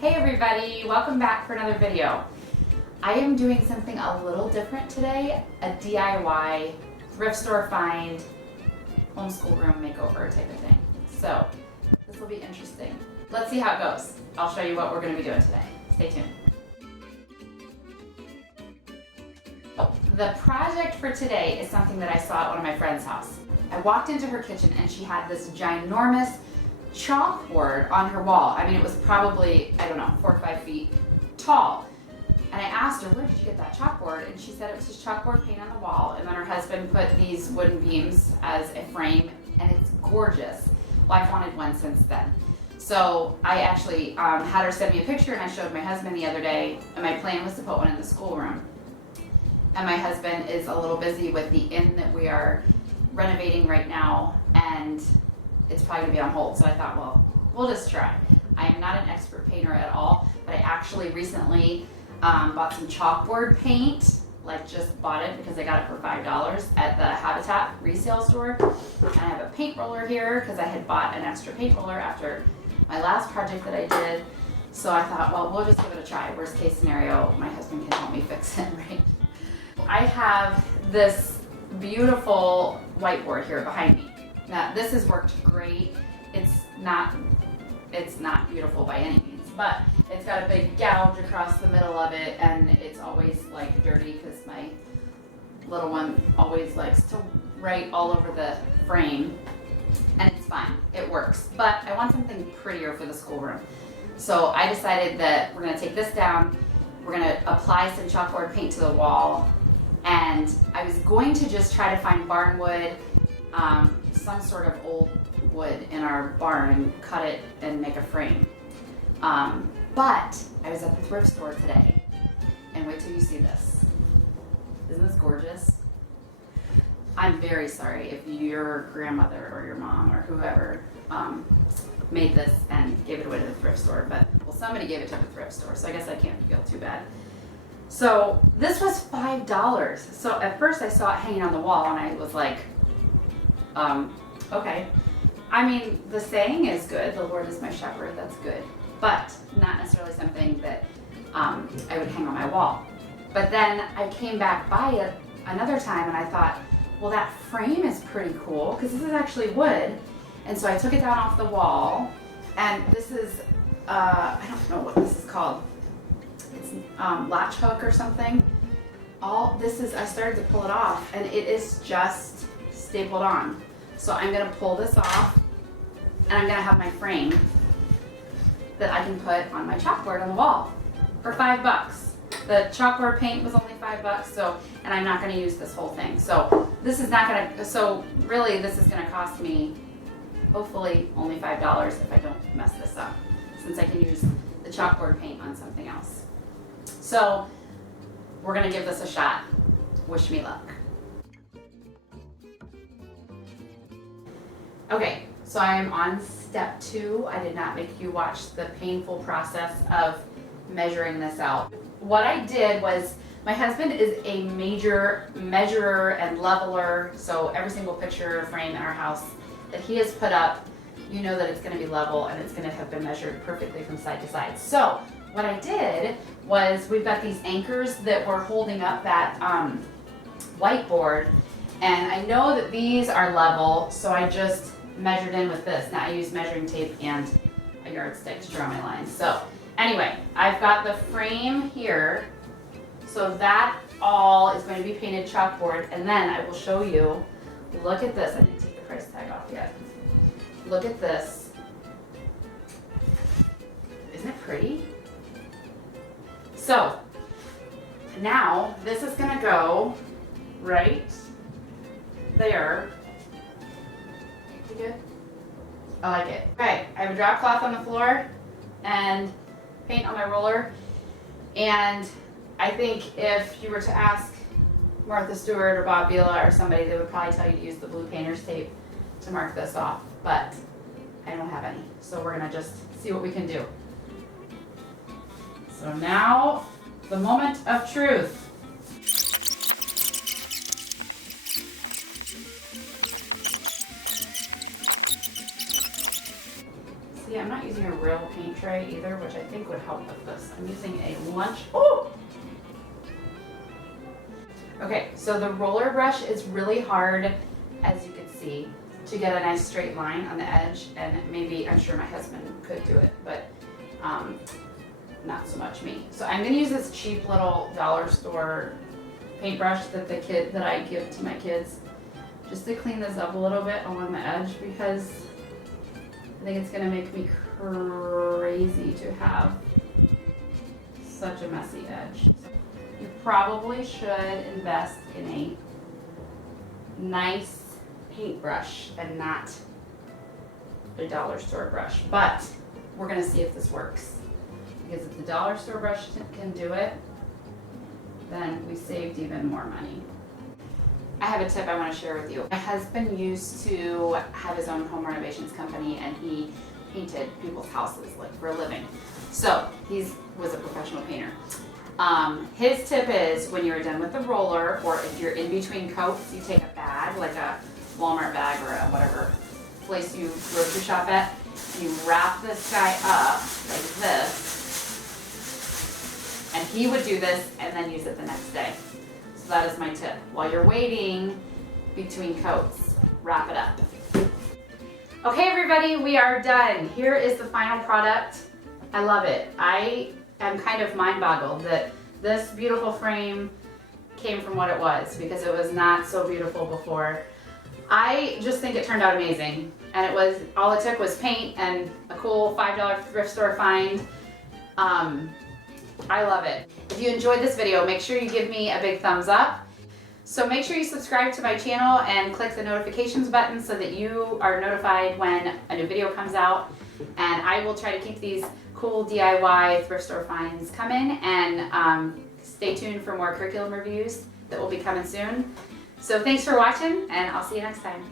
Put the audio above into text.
Hey everybody, welcome back for another video. I am doing something a little different today, a DIY thrift store find, homeschool room makeover type of thing. So this will be interesting. Let's see how it goes. I'll show you what we're going to be doing today. Stay tuned. The project for today is something that I saw at one of my friend's house. I walked into her kitchen and she had this ginormous chalkboard on her wall. I mean, it was probably, I don't know, 4 or 5 feet tall. And I asked her, where did you get that chalkboard? And she said it was just chalkboard paint on the wall, and then her husband put these wooden beams as a frame, and it's gorgeous. Well, I've wanted one since then. So I actually had her send me a picture, and I showed my husband the other day, and my plan was to put one in the schoolroom. And my husband is a little busy with the inn that we are renovating right now, and it's probably gonna be on hold. So I thought, well, we'll just try. I am not an expert painter at all, but I actually recently bought some chalkboard paint, like just bought it because I got it for $5 at the Habitat resale store. And I have a paint roller here because I had bought an extra paint roller after my last project that I did. So I thought, well, we'll just give it a try. Worst case scenario, my husband can help me fix it, right? I have this beautiful whiteboard here behind me. Now, this has worked great. It's not beautiful by any means, but it's got a big gouge across the middle of it, and it's always like dirty because my little one always likes to write all over the frame, and it's fine, it works. But I want something prettier for the schoolroom. So I decided that we're gonna take this down, we're gonna apply some chalkboard paint to the wall, and I was going to just try to find barn wood, some sort of old wood in our barn, and cut it and make a frame. But I was at the thrift store today, and wait till you see this. Isn't this gorgeous? I'm very sorry if your grandmother or your mom or whoever made this and gave it away to the thrift store, but well, somebody gave it to the thrift store, so I guess I can't feel too bad. So this was $5. So at first I saw it hanging on the wall, and I was like, okay. I mean, the saying is good, the Lord is my shepherd, that's good, but not necessarily something that I would hang on my wall. But then I came back by it another time, and I thought, well, that frame is pretty cool, because this is actually wood. And so I took it down off the wall, and this is, I don't know what this is called. It's latch hook or something. I started to pull it off, and it is just stapled on. So I'm gonna pull this off, and I'm gonna have my frame that I can put on my chalkboard on the wall for $5. The chalkboard paint was only $5, so, and I'm not gonna use this whole thing. So this is not gonna, so really this is gonna cost me, hopefully, only $5 if I don't mess this up, since I can use the chalkboard paint on something else. So we're gonna give this a shot. Wish me luck. Okay, so I am on step 2. I did not make you watch the painful process of measuring this out. What I did was, my husband is a major measurer and leveler, so every single picture frame in our house that he has put up, you know that it's gonna be level and it's gonna have been measured perfectly from side to side. So what I did was, we've got these anchors that were holding up that whiteboard, and I know that these are level, so I just measured in with this. Now I use measuring tape and a yardstick to draw my lines. So anyway, I've got the frame here, so that all is going to be painted chalkboard, and then I will show you, look at this. I didn't take the price tag off yet. Look at this. Isn't it pretty? So now this is gonna go right there. You good? I like it. Okay, I have a drop cloth on the floor and paint on my roller. And I think if you were to ask Martha Stewart or Bob Vila or somebody, they would probably tell you to use the blue painter's tape to mark this off, but I don't have any. So we're gonna just see what we can do. So now, the moment of truth. See, I'm not using a real paint tray either, which I think would help with this. I'm using a lunch. Oh! Okay, so the roller brush is really hard, as you can see, to get a nice straight line on the edge, and maybe, I'm sure my husband could do it, but not so much me. So I'm gonna use this cheap little dollar store paintbrush that I give to my kids, just to clean this up a little bit along the edge, because I think it's gonna make me crazy to have such a messy edge. So you probably should invest in a nice paintbrush and not a dollar store brush, but we're gonna see if this works. Because if the dollar store brush can do it, then we saved even more money. I have a tip I want to share with you. My husband used to have his own home renovations company, and he painted people's houses like for a living. So he was a professional painter. His tip is when you're done with the roller, or if you're in between coats, you take a bag, like a Walmart bag or a whatever place you grocery shop at, and you wrap this guy up like this. And he would do this and then use it the next day. So that is my tip. While you're waiting between coats, wrap it up. Okay, everybody, we are done. Here is the final product. I love it. I am kind of mind-boggled that this beautiful frame came from what it was, because it was not so beautiful before. I just think it turned out amazing. And it was, all it took was paint and a cool $5 thrift store find. I love it. If you enjoyed this video, make sure you give me a big thumbs up. So make sure you subscribe to my channel and click the notifications button so that you are notified when a new video comes out. And I will try to keep these cool DIY thrift store finds coming, and stay tuned for more curriculum reviews that will be coming soon. So thanks for watching, and I'll see you next time.